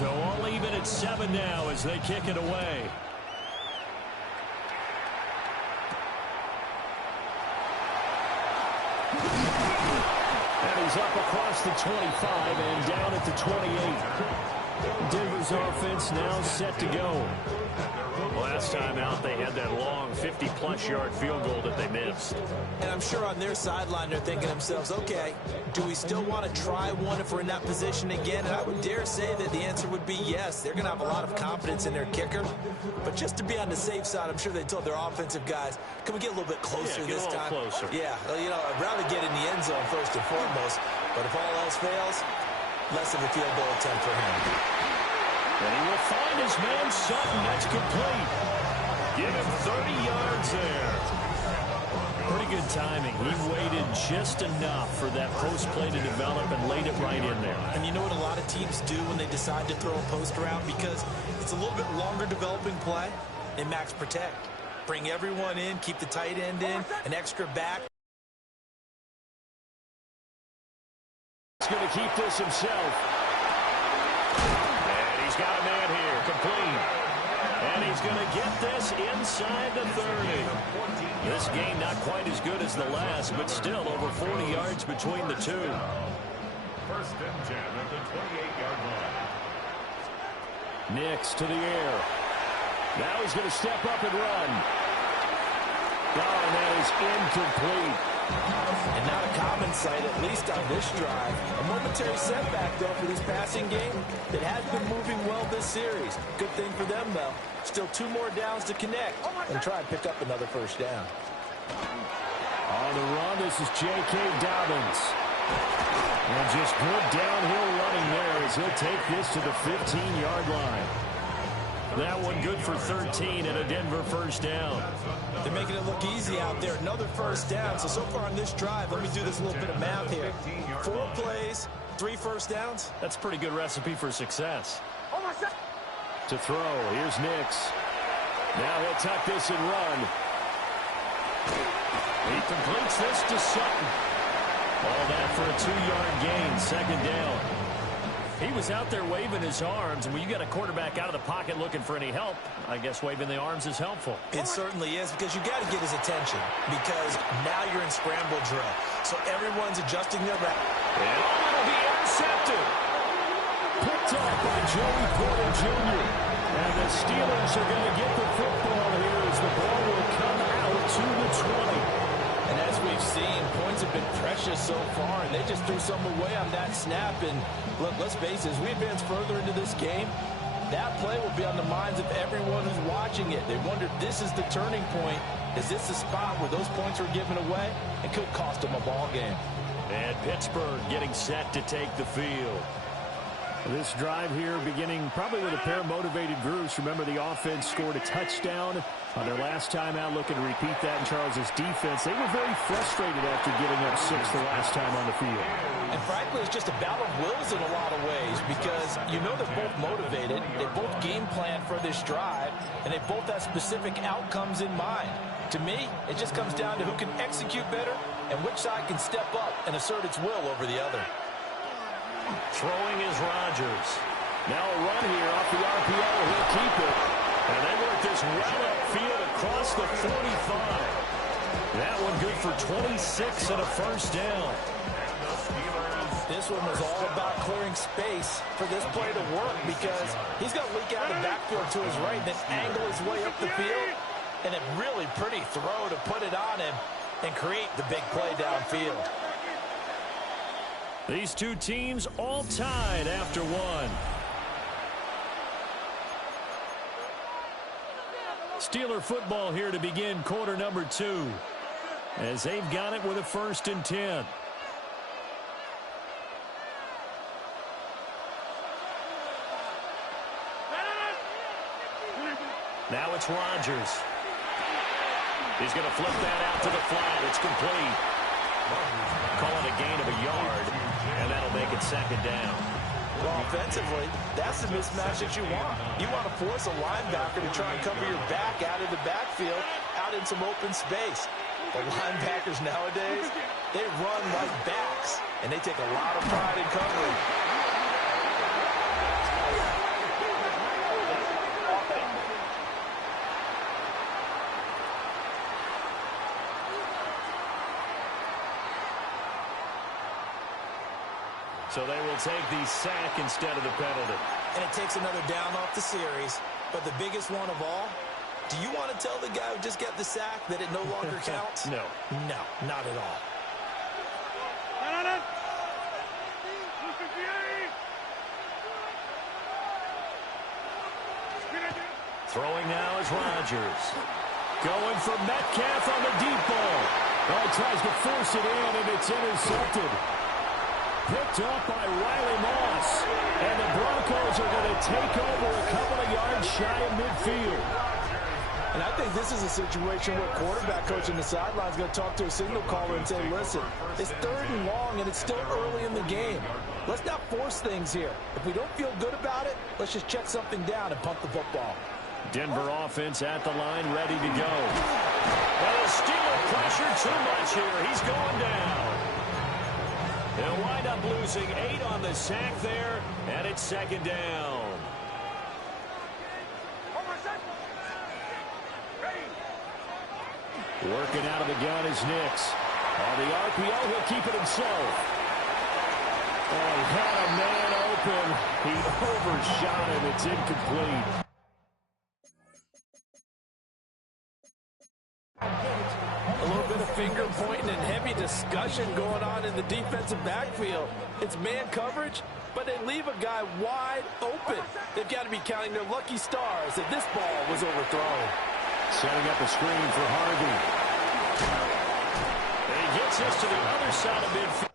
So all even at 7 now as they kick it away. And he's up across the 25 and down at the 28. Denver's offense now set to go. Last time out, they had that long 50-plus yard field goal that they missed. And I'm sure on their sideline, they're thinking to themselves, okay, do we still want to try one if we're in that position again? And I would dare say that the answer would be yes. They're going to have a lot of confidence in their kicker. But just to be on the safe side, I'm sure they told their offensive guys, can we get a little bit closer this time? Closer. Yeah, you know, I'd rather get in the end zone first and foremost. But if all else fails, less of a field goal attempt for him. And he will find his man Sutton. That's complete. Give him 30 yards there. Pretty good timing. He waited just enough for that post play to develop and laid it right in there. And you know what a lot of teams do when they decide to throw a post route? Because it's a little bit longer developing play. They max protect. Bring everyone in, keep the tight end in, an extra back. He's going to keep this himself. And he's got a man here, complete. And he's going to get this inside the 30. This game not quite as good as the last, but still over 40 yards between the two. First and 10 at the 28-yard line. Nix to the air. Now he's going to step up and run. Oh, and that is incomplete. And not a common sight, at least on this drive. A momentary setback, though, for this passing game that has been moving well this series. Good thing for them, though. Still 2 more downs to connect and try and pick up another first down. On the run, this is J.K. Dobbins. And just good downhill running there as he'll take this to the 15-yard line. That one good for 13 and a Denver first down. They're making it look easy out there. Another first down. So far on this drive, let me do this little bit of math here. 4 plays, 3 first downs. That's a pretty good recipe for success. To throw, here's Nix. Now he'll tuck this and run. He completes this to Sutton. All that for a 2-yard gain, second down. He was out there waving his arms, and when you got a quarterback out of the pocket looking for any help, I guess waving the arms is helpful. It certainly is, because you got to get his attention, because now you're in scramble drill. So everyone's adjusting their back. And it'll be intercepted. Picked up by Joey Porter Jr. And the Steelers are going to get the football here as the ball will come out to the 20. And as we've seen, points have been precious so far, and they just threw some away on that snap. And look, let's face it, as we advance further into this game, that play will be on the minds of everyone who's watching it. They wonder, this is the turning point. Is this the spot where those points were given away? It could cost them a ball game. And Pittsburgh getting set to take the field. This drive here beginning probably with a pair of motivated groups. Remember, the offense scored a touchdown on their last time out, looking to repeat that in Charles's defense. They were very frustrated after giving up 6 the last time on the field. And frankly, it's just a battle of wills in a lot of ways, because you know they're both motivated, they both game plan for this drive, and they both have specific outcomes in mind. To me, it just comes down to who can execute better and which side can step up and assert its will over the other. Throwing is Rodgers. Now a run here off the RPO. He'll keep it. And they work this well upfield across the 45. That one good for 26 and a first down. This one was all about clearing space for this play to work, because he's going to leak out the backfield to his right, then angle his way up the field. And a really pretty throw to put it on him and create the big play downfield. These two teams all tied after one. Steeler football here to begin quarter number 2, as they've got it with a 1st and 10. Now it's Rodgers. He's going to flip that out to the flat. It's complete. Call it a gain of a yard, and that'll make it second down. Well, offensively, that's the mismatch that you want. You want to force a linebacker to try and cover your back out of the backfield, out in some open space. The linebackers nowadays, they run like backs, and they take a lot of pride in covering. So they will take the sack instead of the penalty. And it takes another down off the series. But the biggest one of all, do you want to tell the guy who just got the sack that it no longer counts? No. No, not at all. Throwing now is Rodgers. Going for Metcalf on the deep ball. Oh, he tries to force it in, and it's intercepted. Picked up by Riley Moss. And the Broncos are going to take over a couple of yards shy of midfield. And I think this is a situation where quarterback coach on the sideline is going to talk to a signal caller and say, listen, it's 3rd and long, and it's still early in the game. Let's not force things here. If we don't feel good about it, let's just check something down and pump the football. Denver offense at the line, ready to go. Well, the Steelers pressure too much here. He's going down. They'll wind up losing 8 on the sack there, and it's 2nd down. Working out of the gun is Nix. On the RPO, he'll keep it himself. Oh, he had a man open. He overshot him. It's incomplete. A little bit of finger pointing and heavy discussion going on in the defensive backfield. It's man coverage, but they leave a guy wide open. They've got to be counting their lucky stars that this ball was overthrown. Setting up a screen for Harvey. And he gets this to the other side of midfield.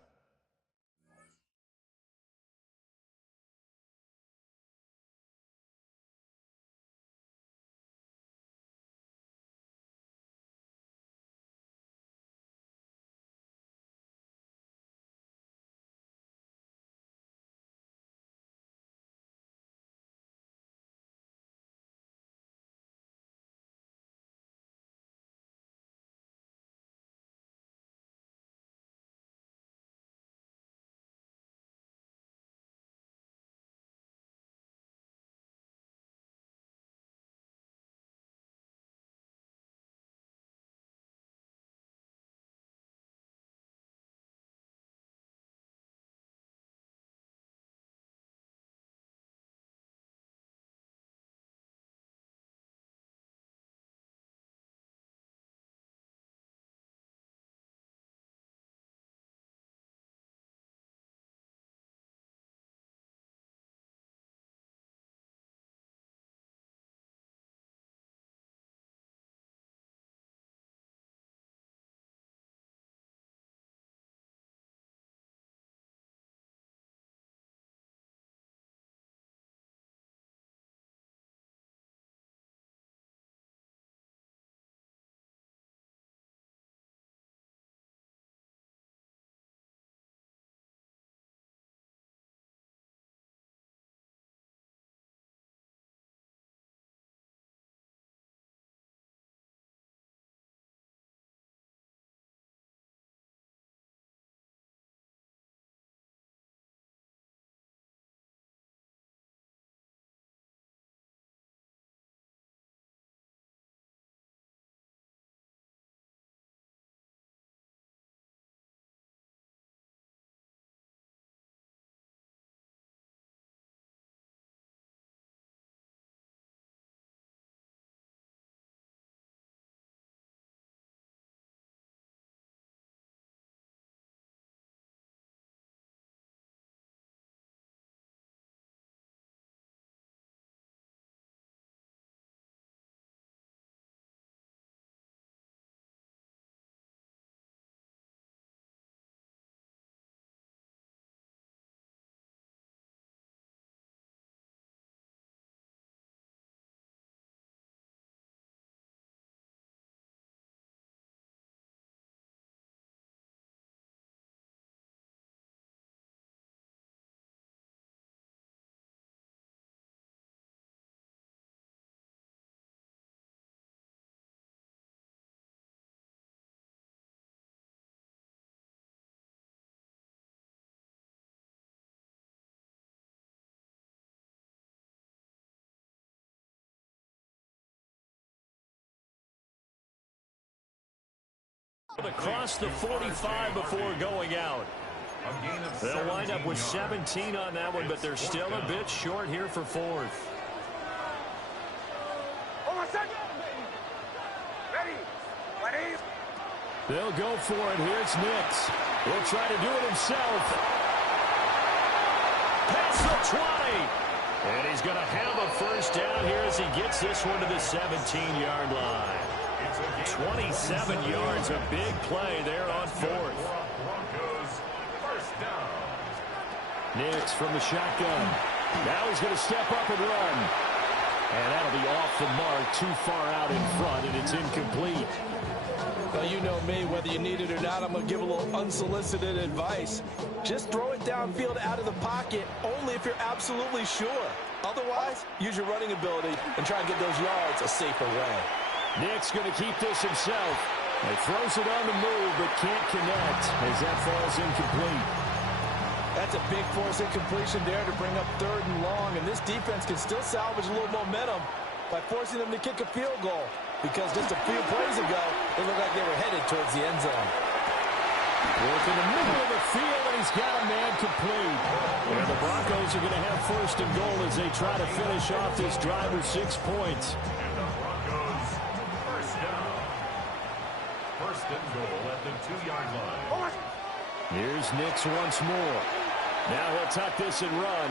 Across the 45 before going out. A gain of They'll wind up with 17 17 on that one, but they're still a bit short here for fourth. They'll go for it. Here's Nix. He'll try to do it himself. Past the 20. And he's going to have a first down here as he gets this one to the 17-yard line. 27 yards, a big play there on fourth. Broncos first down. Nix from the shotgun. Now he's going to step up and run. And that'll be off the mark, too far out in front, and it's incomplete. Well, you know me, whether you need it or not, I'm going to give a little unsolicited advice. Just throw it downfield out of the pocket, only if you're absolutely sure. Otherwise, use your running ability and try and get those yards a safer way. Nick's going to keep this himself. He throws it on the move, but can't connect as that falls incomplete. That's a big force incompletion there to bring up 3rd and long, and this defense can still salvage a little momentum by forcing them to kick a field goal, because just a few plays ago, it looked like they were headed towards the end zone. Work in the middle of the field, and he's got a man complete. And the Broncos are going to have 1st and goal as they try to finish off this drive with 6 points. And the Broncos first down. 1st and goal at the 2-yard line. Here's Nix once more. Now he'll tuck this and run.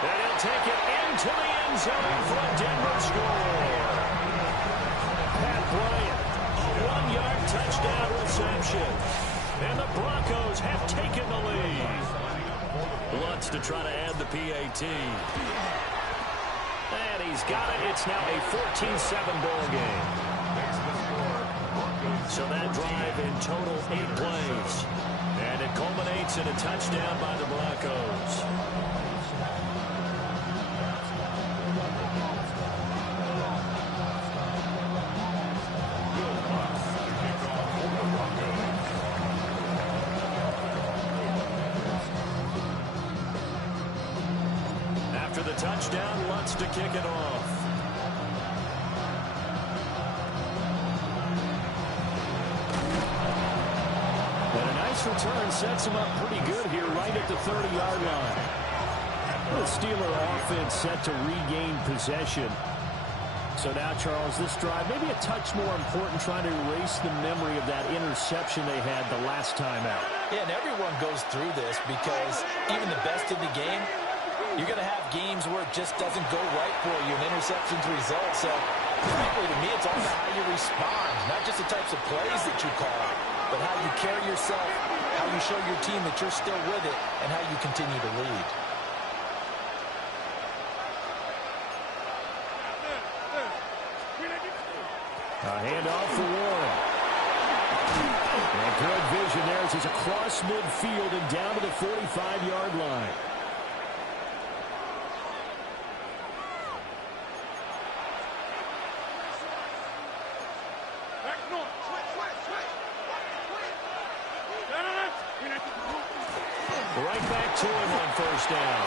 And he'll take it into the end zone for a Denver score. Pat Bryant, a 1-yard touchdown reception. And the Broncos have taken the lead. Lutz to try to add the PAT. And he's got it. It's now a 14-7 ball game. So that drive in total 8 plays. And it culminates in a touchdown by the Broncos. After the touchdown, Lutz to kick it off. Return sets him up pretty good here right at the 30-yard line. The Steeler offense set to regain possession. So now, Charles, this drive maybe a touch more important, trying to erase the memory of that interception they had the last time out. Yeah, and everyone goes through this because even the best in the game, you're going to have games where it just doesn't go right for you, and interceptions result. So, frankly, to me, it's all about how you respond, not just the types of plays that you call, but how you carry yourself, how you show your team that you're still with it, and how you continue to lead. A handoff for Warren. And good vision there as he's across midfield and down to the 45-yard line. Right back to him on 1st down.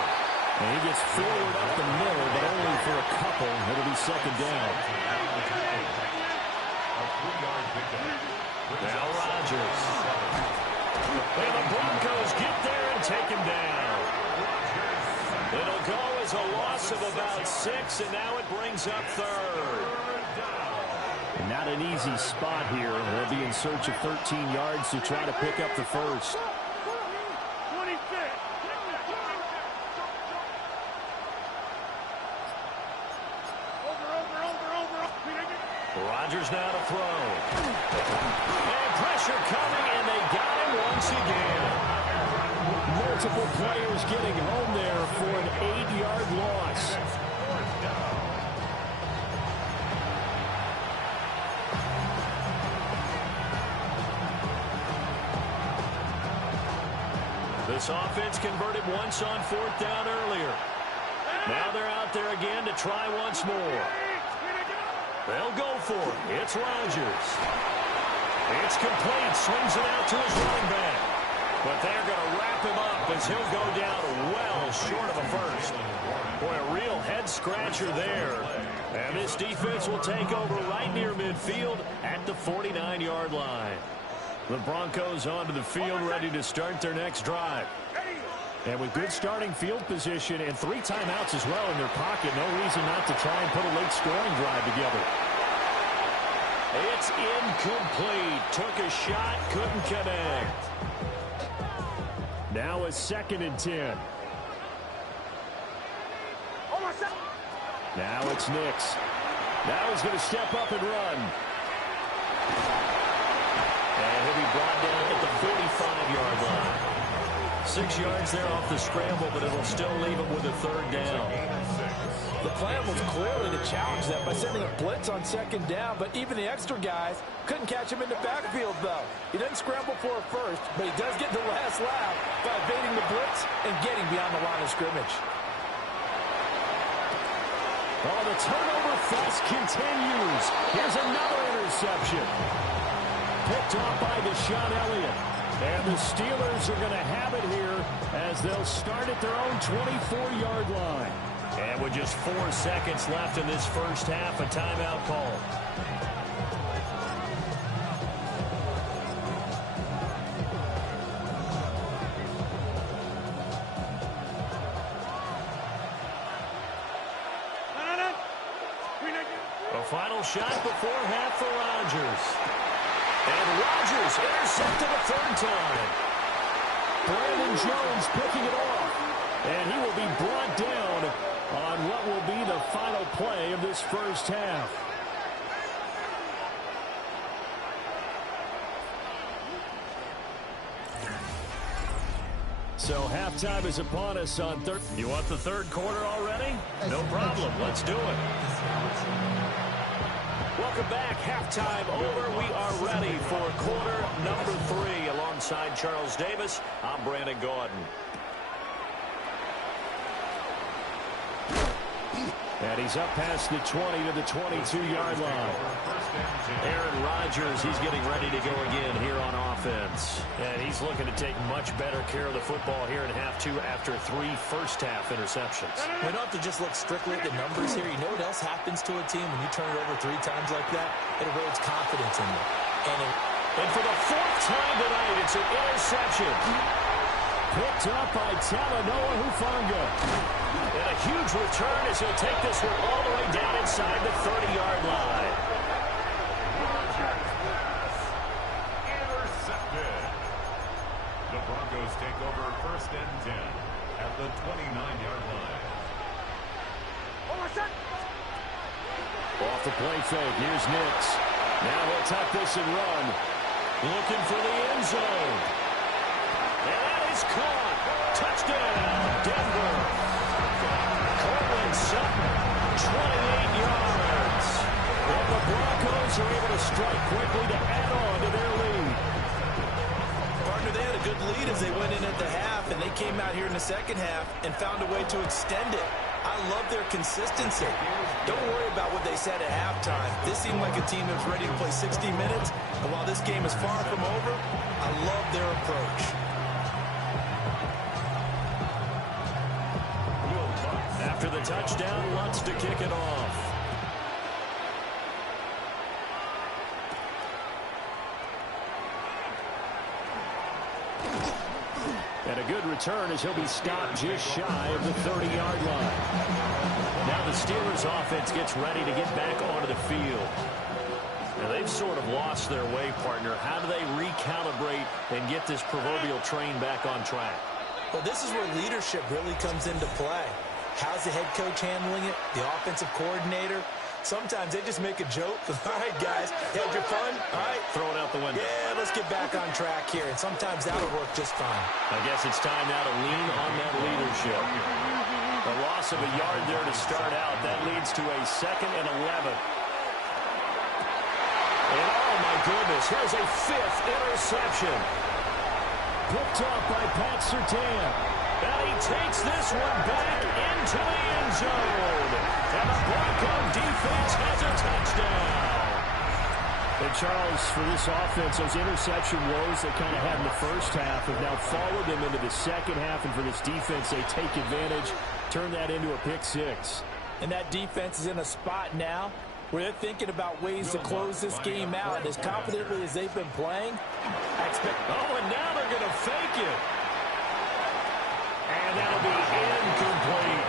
And he gets forward up the middle, but only for a couple. It'll be 2nd down. Now Rodgers. And the Broncos get there and take him down. It'll go as a loss of about 6, and now it brings up 3rd. Not an easy spot here. They'll be in search of 13 yards to try to pick up the 1st. Rodgers now to throw. And pressure coming, and they got him once again. Multiple players getting home there for an 8-yard loss. This offense converted once on 4th down earlier. Now they're out there again to try once more. They'll go for it. It's Rodgers. It's complete. Swings it out to his running back. But they're going to wrap him up as he'll go down well short of a first. Boy, a real head-scratcher there. And this defense will take over right near midfield at the 49-yard line. The Broncos onto the field, ready to start their next drive. And with good starting field position and 3 timeouts as well in their pocket, no reason not to try and put a late scoring drive together. It's incomplete. Took a shot, couldn't connect. Now a 2nd and 10. Now it's Nix. Now he's going to step up and run. And he'll be brought down at the 45-yard line. 6 yards there off the scramble, but it'll still leave him with a 3rd down. The plan was clearly to challenge them by sending a blitz on 2nd down, but even the extra guys couldn't catch him in the backfield, though. He doesn't scramble for a first, but he does get the last laugh by evading the blitz and getting beyond the line of scrimmage. Oh, the turnover fest continues. Here's another interception. Picked off by Deshaun Elliott. And the Steelers are going to have it here as they'll start at their own 24-yard line. And with just 4 seconds left in this first half, a timeout call. A final shot before half for Rodgers. And Rodgers intercepted a 3rd time. Brandon Jones picking it off. And he will be brought down on what will be the final play of this first half. So halftime is upon us on third. You want the 3rd quarter already? No problem. Let's do it. Welcome back. Halftime over. We are ready for quarter number 3. Alongside Charles Davis, I'm Brandon Gaudin. And he's up past the 20 to the 22-yard line. Aaron Rodgers, he's getting ready to go again here on offense. And he's looking to take much better care of the football here in half 2 after 3 first-half interceptions. We don't have to just look strictly at the numbers here. You know what else happens to a team when you turn it over 3 times like that? It erodes confidence in them. And for the 4th time tonight, it's an interception. Picked up by Talanoa Hufanga. And a huge return as he'll take this one all the way down inside the 30-yard line. Intercepted. The Broncos take over 1st and 10 at the 29-yard line. Off the play fake. Here's Nix. Now he'll tuck this and run. Looking for the end zone. And that is caught. Touchdown, Denver. Cortland Sutton, 28 yards. And the Broncos are able to strike quickly to add on to their lead. Partner, they had a good lead as they went in at the half, and they came out here in the 2nd half and found a way to extend it. I love their consistency. Don't worry about what they said at halftime. This seemed like a team that was ready to play 60 minutes, and while this game is far from over, I love their approach. After the touchdown, Lutz to kick it off. And a good return as he'll be stopped just shy of the 30-yard line. Now the Steelers offense gets ready to get back onto the field. Now they've sort of lost their way, partner. How do they recalibrate and get this proverbial train back on track? Well, this is where leadership really comes into play. How's the head coach handling it? The offensive coordinator? Sometimes they just make a joke. All right, guys, had your fun? All right. Throw it out the window. Yeah, let's get back on track here. And sometimes that'll work just fine. I guess it's time now to lean on that leadership. The loss of a yard there to start out. That leads to a 2nd and 11. And oh, my goodness, here's a 5th interception. Picked off by Pat Surtain. And he takes this one back into the end zone. And the Bronco defense has a touchdown. And Charles, for this offense, those interception woes they kind of had in the first half have now followed them into the second half. And for this defense, they take advantage, turn that into a pick 6. And that defense is in a spot now where they're thinking about ways to close this game out. And as confidently as they've been playing, I expect... Oh, and now they're going to fake it. And that'll be incomplete.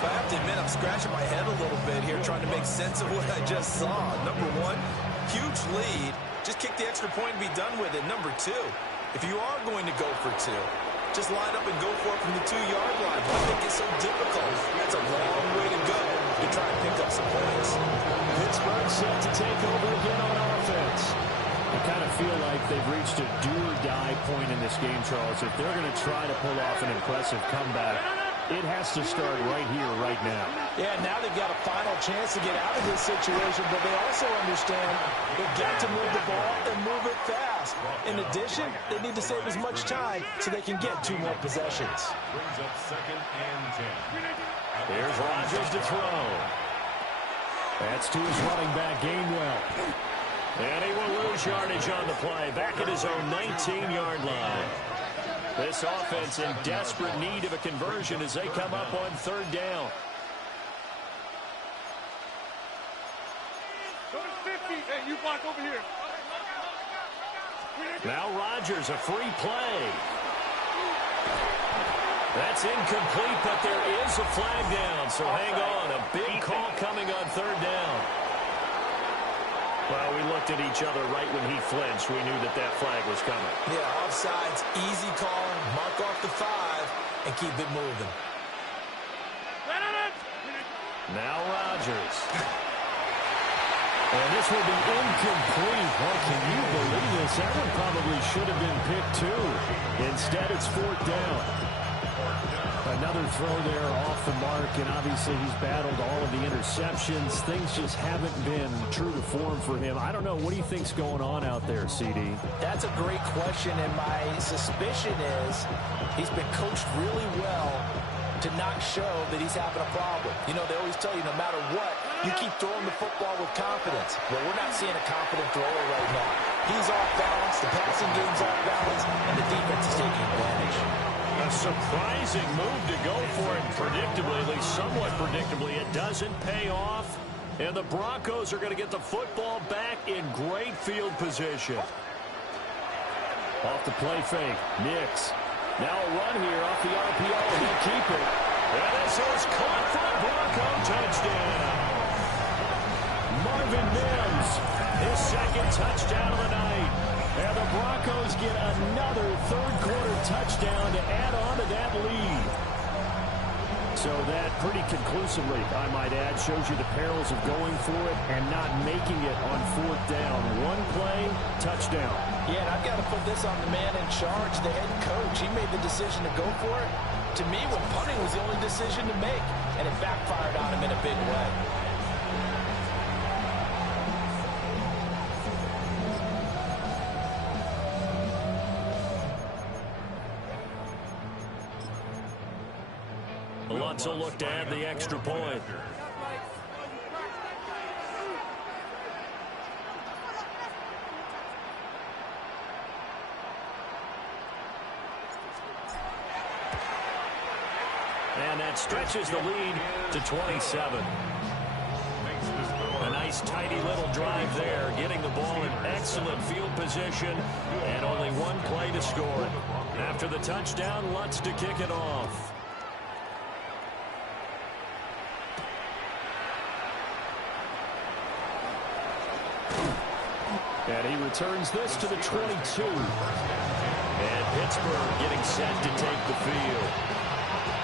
I have to admit, I'm scratching my head a little bit here trying to make sense of what I just saw. Number one, huge lead. Just kick the extra point and be done with it. Number two, if you are going to go for two, just line up and go for it from the 2-yard line. Why make it so difficult? That's a long way to go to try and pick up some points. Pittsburgh set to take over again on offense. I kind of feel like they've reached a do-or-die point in this game, Charles. If they're going to try to pull off an impressive comeback, it has to start right here, right now. Yeah, now they've got a final chance to get out of this situation, but they also understand they've got to move the ball and move it fast. In addition, they need to save as much time so they can get 2 more possessions. Brings up 2nd and 10. Here's Rodgers to throw. That's to his running back, Gainwell. And he will lose yardage on the play. Back at his own 19-yard line. This offense in desperate need of a conversion as they come up on 3rd down. Hey, you block over here. Now Rodgers, a free play. That's incomplete, but there is a flag down, so hang on. A big call coming on 3rd down. Well, we looked at each other right when he flinched. We knew that that flag was coming. Yeah, offsides, easy call, mark off the 5, and keep it moving. Now Rodgers. And this will be incomplete. Oh, can you believe this? That one probably should have been picked too. Instead, it's 4th down. Another throw there off the mark, and obviously he's battled all of the interceptions. Things just haven't been true to form for him. I don't know. What do you think's going on out there, CD? That's a great question, and my suspicion is he's been coached really well to not show that he's having a problem. You know, they always tell you no matter what, you keep throwing the football with confidence. Well, we're not seeing a confident thrower right now. He's off balance, the passing game's off balance, and the defense is taking advantage. A surprising move to go for it predictably, at least somewhat predictably. It doesn't pay off, and the Broncos are going to get the football back in great field position. Off the play fake, Nix. Now a run here off the RPO, and he'll keep it. And this is caught for a Bronco touchdown. Marvin Mims, his 2nd touchdown of the night. And the Broncos get another 3rd-quarter touchdown to add on to that lead. So that pretty conclusively, I might add, shows you the perils of going for it and not making it on 4th down. One play, touchdown. Yeah, and I've got to put this on the man in charge, the head coach. He made the decision to go for it. To me, when punting was the only decision to make, and it backfired on him in a big way. Lutz will look to add the extra point. And that stretches the lead to 27. A nice, tidy little drive there, getting the ball in excellent field position, and only one play to score it. After the touchdown, Lutz to kick it off. And he returns this to the 22. And Pittsburgh getting set to take the field.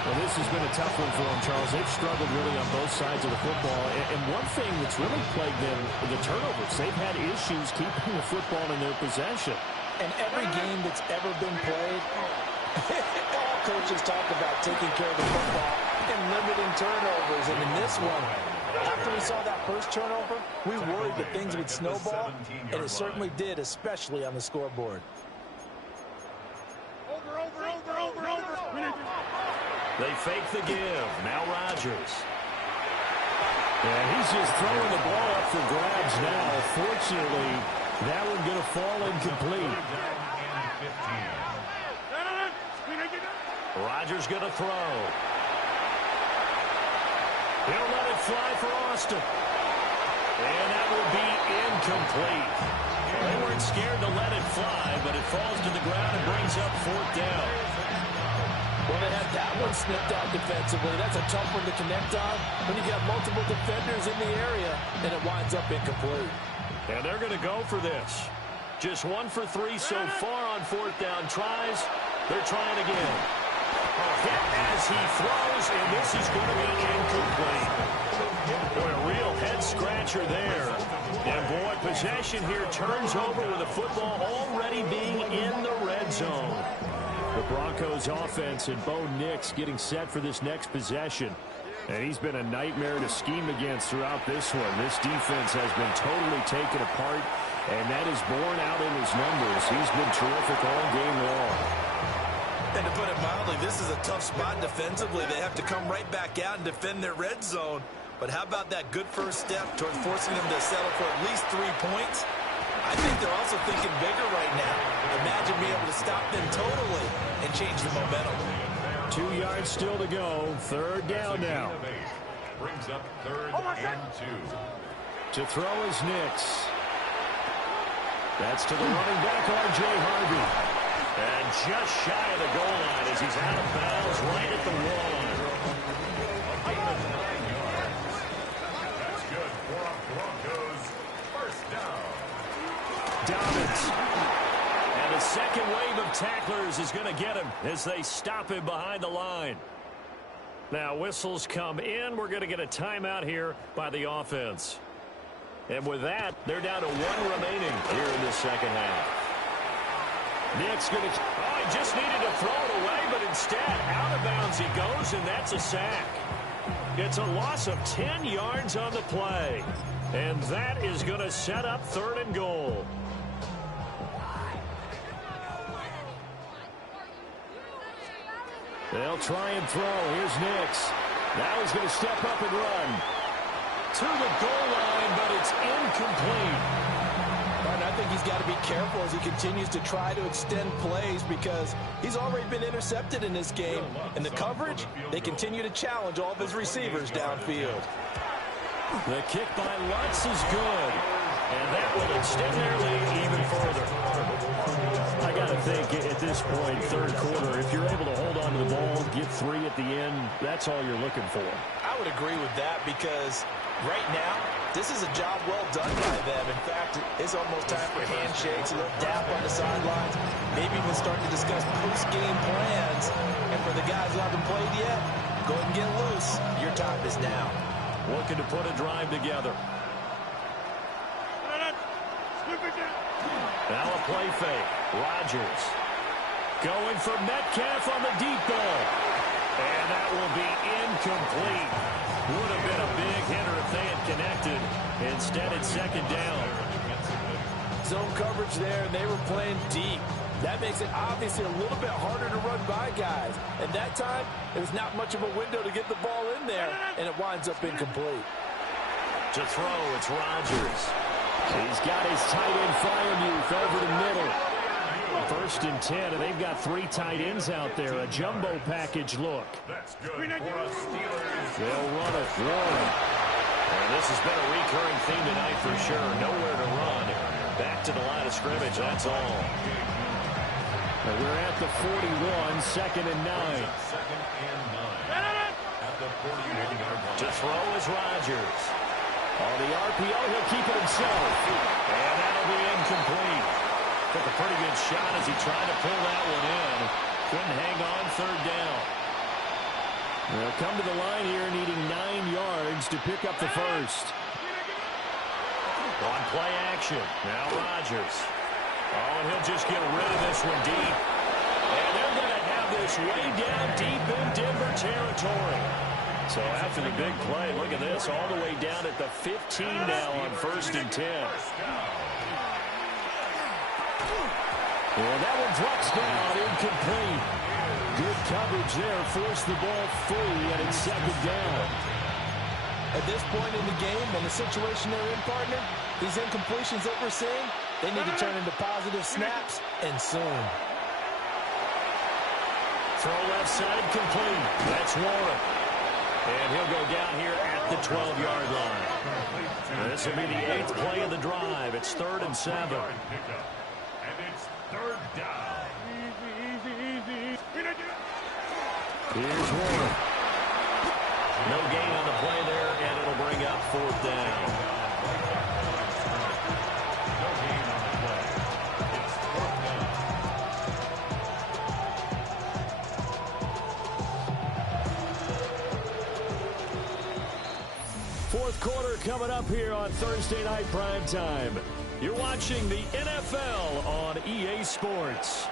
Well, this has been a tough one for them, Charles. They've struggled really on both sides of the football. And one thing that's really plagued them, the turnovers. They've had issues keeping the football in their possession. And every game that's ever been played, all coaches talk about taking care of the football and limiting turnovers. And in this one, after we saw that first turnover, we worried that things would snowball, and it certainly did, especially on the scoreboard. They fake the give. Now Rodgers. And he's just throwing the ball up for grabs now. Fortunately, that one going to fall incomplete. Rodgers going to throw. He'll let it fly for Austin. And that will be incomplete. They weren't scared to let it fly, but it falls to the ground and brings up 4th down. Well, they had that one snipped out defensively. That's a tough one to connect on when you got multiple defenders in the area, and it winds up incomplete. And they're going to go for this. Just 1 for 3 so far on 4th down tries. They're trying again. Hit as he throws, and this is going to be incomplete. Boy, a real head-scratcher there. And, boy, possession here turns over with the football already being in the red zone. The Broncos offense and Bo Nix getting set for this next possession. And he's been a nightmare to scheme against throughout this one. This defense has been totally taken apart, and that is borne out in his numbers. He's been terrific all game long. And to put it mildly, this is a tough spot defensively. They have to come right back out and defend their red zone. But how about that good first step towards forcing them to settle for at least 3 points? I think they're also thinking bigger right now. Imagine being able to stop them totally and change the momentum. 2 yards still to go. 3rd down now. Brings up 3rd and 2. To throw is Nix. That's to the running back, R.J. Harvey. And just shy of the goal line as he's out of bounds right at the wall line. That's good for a Broncos 1st down. Dobbins. And the second wave of tacklers is going to get him as they stop him behind the line. Now whistles come in. We're going to get a timeout here by the offense. And with that, they're down to 1 remaining here in the second half. Nick's going to... Oh, he just needed to throw it away, but instead, out of bounds he goes, and that's a sack. It's a loss of 10 yards on the play. And that is going to set up 3rd and goal. They'll try and throw. Here's Nix. Now he's going to step up and run. To the goal line, but it's incomplete. And I think he's got to be careful as he continues to try to extend plays because he's already been intercepted in this game. And the coverage, they continue to challenge all of his receivers downfield. The kick by Lutz is good. And that will extend their lead even further. I got to think at this point, 3rd quarter, if you're able to hold on to the ball, get 3 at the end, that's all you're looking for. I would agree with that because right now, this is a job well done by them. In fact, it's almost time for handshakes, a little dap on the sidelines, maybe even start to discuss post-game plans. And for the guys who haven't played yet, go ahead and get loose. Your time is now. Looking to put a drive together. Now a play fake. Rodgers going for Metcalf on the deep ball. And that will be incomplete. Would have been a big hitter if they had connected. Instead, it's 2nd down. Zone coverage there, and they were playing deep. That makes it obviously a little bit harder to run by guys. And that time, there was not much of a window to get the ball in there, and it winds up incomplete. To throw, it's Rodgers. He's got his tight end Freiermuth over the middle. 1st and 10, and they've got 3 tight ends out there. A jumbo package look. That's good for us Steelers. They'll run it. Warren. And this has been a recurring theme tonight for sure. Nowhere to run. Back to the line of scrimmage, that's all. And we're at the 41, 2nd and 9. 2nd and 9. At the 41-yard line. To throw is Rodgers. On the RPO, he'll keep it himself. And that'll be incomplete. Took a pretty good shot as he tried to pull that one in. Couldn't hang on 3rd down. They'll come to the line here needing 9 yards to pick up the 1st. On play action. Now Rodgers. Oh, and he'll just get rid of this one deep. And they're going to have this way down deep in Denver territory. So after the big play, look at this, all the way down at the 15 now on 1st and 10. Well, that one drops down, incomplete. Good coverage there, forced the ball free, and it's 2nd down. At this point in the game, and the situation they're in, partner, these incompletions that we're seeing, they need to turn into positive snaps, and soon. Throw left side complete. That's Warren. And he'll go down here at the 12-yard line. This will be the 8th play of the drive. It's 3rd and 7. And it's 3rd down. Easy. Here's Warren. No gain on the play there, and it'll bring up 4th down. No gain on the play. It's 4th down. Fourth quarter coming up here on Thursday Night Primetime. You're watching the NFL on EA Sports.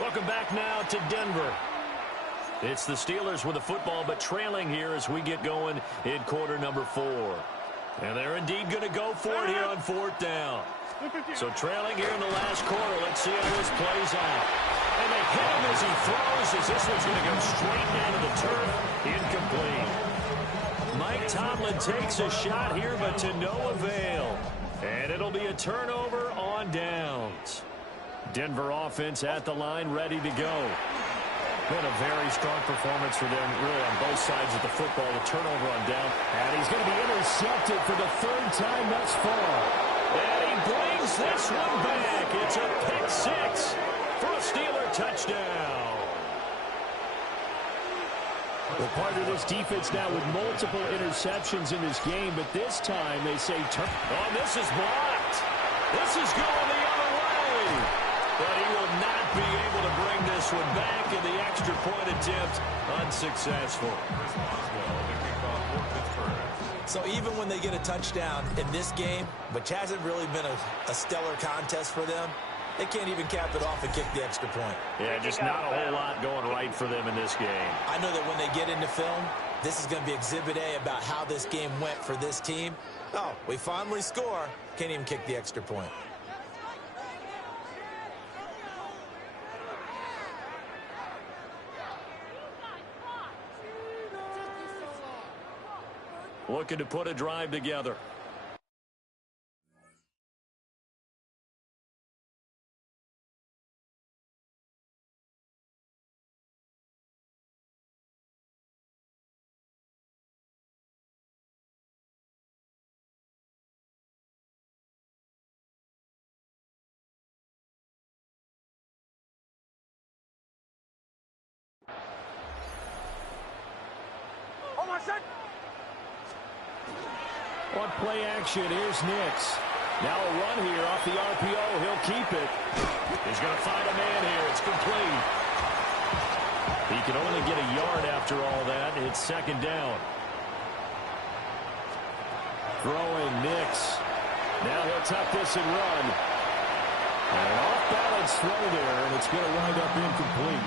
Welcome back now to Denver. It's the Steelers with the football, but trailing here as we get going in quarter number 4. And they're indeed going to go for it here on 4th down. So trailing here in the last quarter. Let's see how this plays out. And they hit him as he throws, as this one's going to go straight down to the turf. Incomplete. Mike Tomlin takes a shot here, but to no avail. And it'll be a turnover on downs. Denver offense at the line, ready to go. Been a very strong performance for them, really, on both sides of the football. The turnover on down. And he's going to be intercepted for the 3rd time thus far. And he brings this one back. It's a pick 6 for a Steeler touchdown. Well, part of this defense now with multiple interceptions in this game, but this time they say turn. Oh, this is blocked. This is going the other way. But he will not be able to bring this one back, and the extra point attempt unsuccessful. So even when they get a touchdown in this game, which hasn't really been a stellar contest for them, they can't even cap it off and kick the extra point. Yeah, just not a whole lot going right for them in this game. I know that when they get into film, this is going to be Exhibit A about how this game went for this team. Oh, we finally score. Can't even kick the extra point. Looking to put a drive together. On play action, here's Nix. Now a run here off the RPO. He'll keep it. He's going to find a man here. It's complete. He can only get a yard after all that. It's 2nd down. Throwing Nix. Now he'll tuck this and run. And an off-balance throw there, and it's going to wind up incomplete.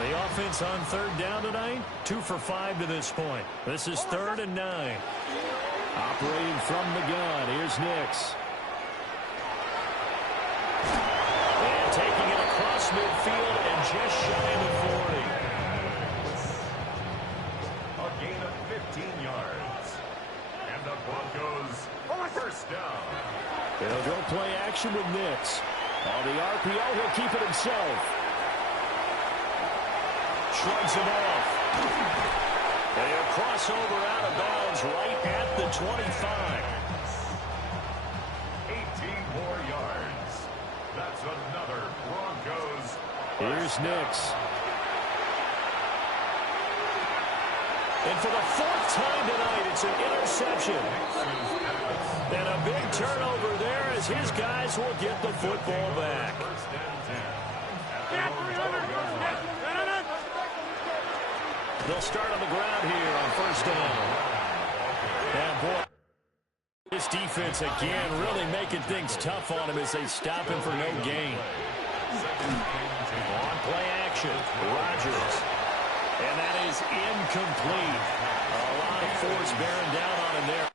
The offense on 3rd down tonight, 2 for 5 to this point. This is 3rd and 9. Operating from the gun, here's Nix. And taking it across midfield and just shy of the A40. gain of 15 yards. And the Broncos, 1st down. They'll go play action with Nix. On the RPO, he'll keep it himself. Shrugs him off. And he'll cross over out of bounds right at the 25. 18 more yards. That's another Broncos. Here's Nix. And for the 4th time tonight, it's an interception. And a big turnover there as his guys will get the football back. 1st and 10. They'll start on the ground here on 1st down. And boy, this defense again really making things tough on him as they stop him for no gain. On play action, Rodgers. And that is incomplete. A lot of force bearing down on him there.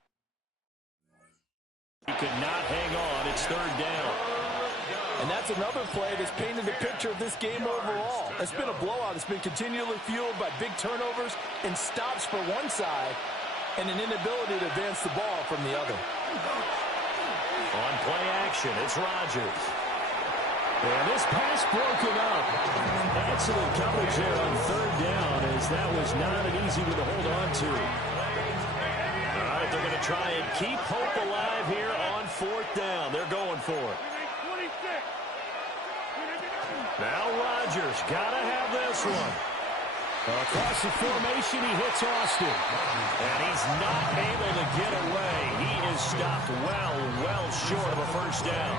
He could not hang on. It's 3rd down. And that's another play that's painted the picture of this game overall. It's been a blowout. It's been continually fueled by big turnovers and stops for one side and an inability to advance the ball from the other. On play action, it's Rodgers. And this pass broken up. Excellent coverage there on third down, as that was not an easy one to hold on to. All right, they're going to try and keep hope alive here on fourth down. They're going for it. Now Rodgers got to have this one. Across the formation, he hits Austin. And he's not able to get away. He is stopped well short of a first down.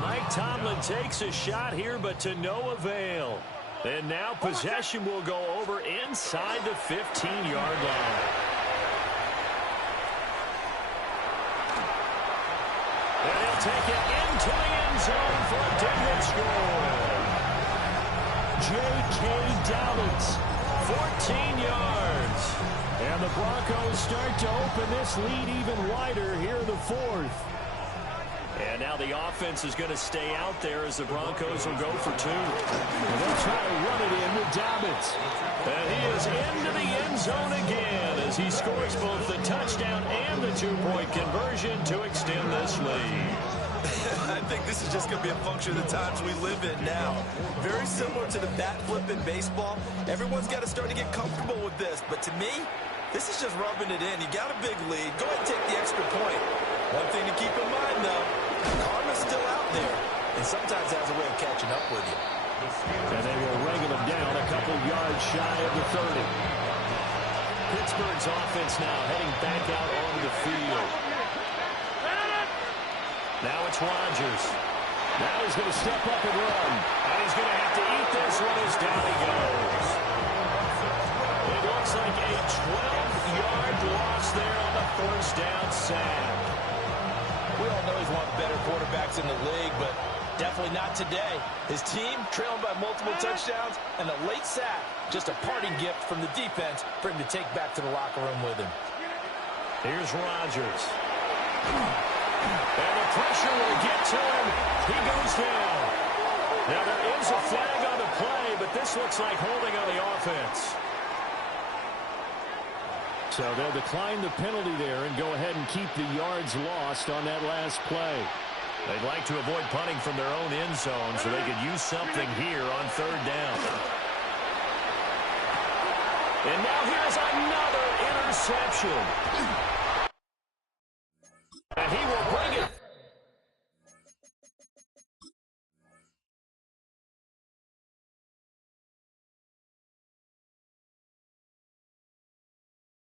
Mike Tomlin takes a shot here, but to no avail. And now possession will go over inside the 15-yard line. And he'll take it into the end zone for a Denver score. J.K. Dobbins, 14 yards. And the Broncos start to open this lead even wider here in the fourth. And now the offense is going to stay out there as the Broncos will go for two. And they'll try to run it in with Dobbins. And he is into the end zone again as he scores both the touchdown and the two-point conversion to extend this lead. I think this is just going to be a function of the times we live in now. Very similar to the bat flip in baseball. Everyone's got to start to get comfortable with this. But to me, this is just rubbing it in. You got a big lead. Go ahead and take the extra point. One thing to keep in mind, though, karma's still out there. And sometimes has a way of catching up with you. And they will wrangle him down a couple yards shy of the 30. Pittsburgh's offense now heading back out onto the field. Now it's Rodgers. Now he's going to step up and run. And he's going to have to eat this one as down he goes. It looks like a 12-yard loss there on the first down sack. We all know he's one of the better quarterbacks in the league, but definitely not today. His team trailing by multiple touchdowns, and a late sack, just a parting gift from the defense for him to take back to the locker room with him. Here's Rodgers. And the pressure will get to him. He goes down. Now there is a flag on the play, but this looks like holding on the offense. So they'll decline the penalty there and go ahead and keep the yards lost on that last play. They'd like to avoid punting from their own end zone so they could use something here on third down. And now here's another interception.